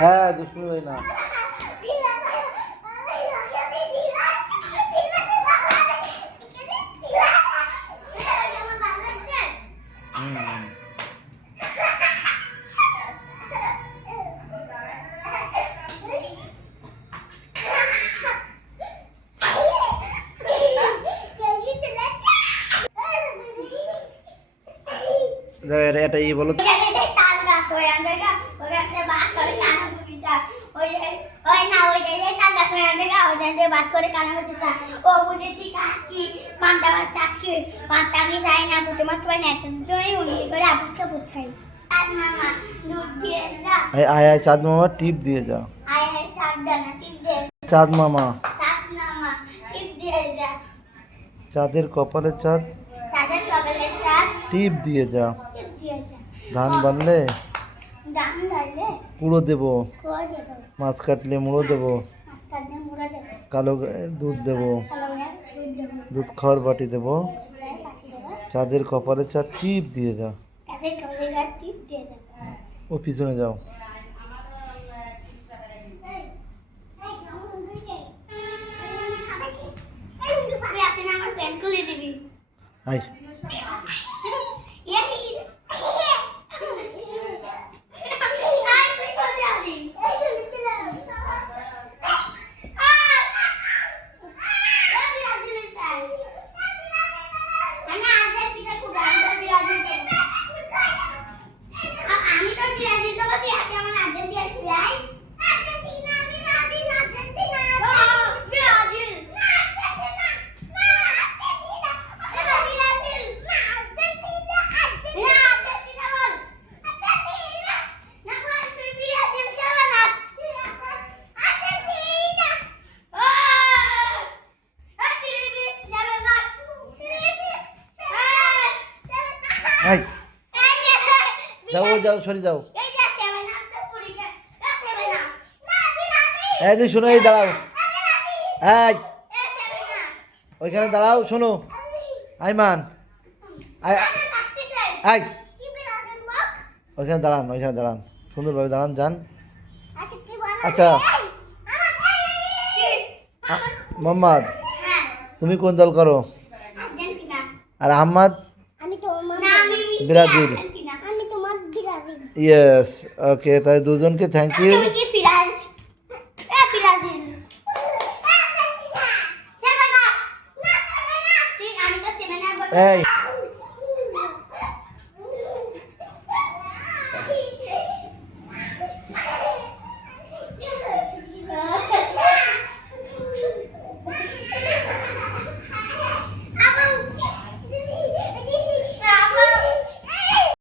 হ্যাঁ দুষ্টুমি হয় না। এটা ই বলো আয় আয় চাঁদ মামা টিপ দিয়ে যা। চাঁদ মামা চাঁদের কপালে চাঁদ টিপ দিয়ে যা। ধান বানলে কুড়ো দেবো, মাছ কাটলে মুড়ো দেবো, কালো দুধ দেবো, দুধ খাওয়ার বাটি দেবো, চাঁদের কপালে চাঁদ টিপ দিয়ে যা। ও পিছনে যাও। আয় আয় যাও যাও সরে যাও। এই যে শোনো, এই দাঁড়াও, এই ওইখানে দাঁড়াও, শোনো আইমান, আয় আয় ওইখানে দাঁড়ান, ওইখানে দাঁড়ান, সুন্দরভাবে দাঁড়ান যান। আচ্ছা মোহাম্মদ তুমি কোন দল করো? আর আহম্মদ? ব্রাজিল। ইয়েস, ওকে, তাই দুজনকে থ্যাংক ইউ। এই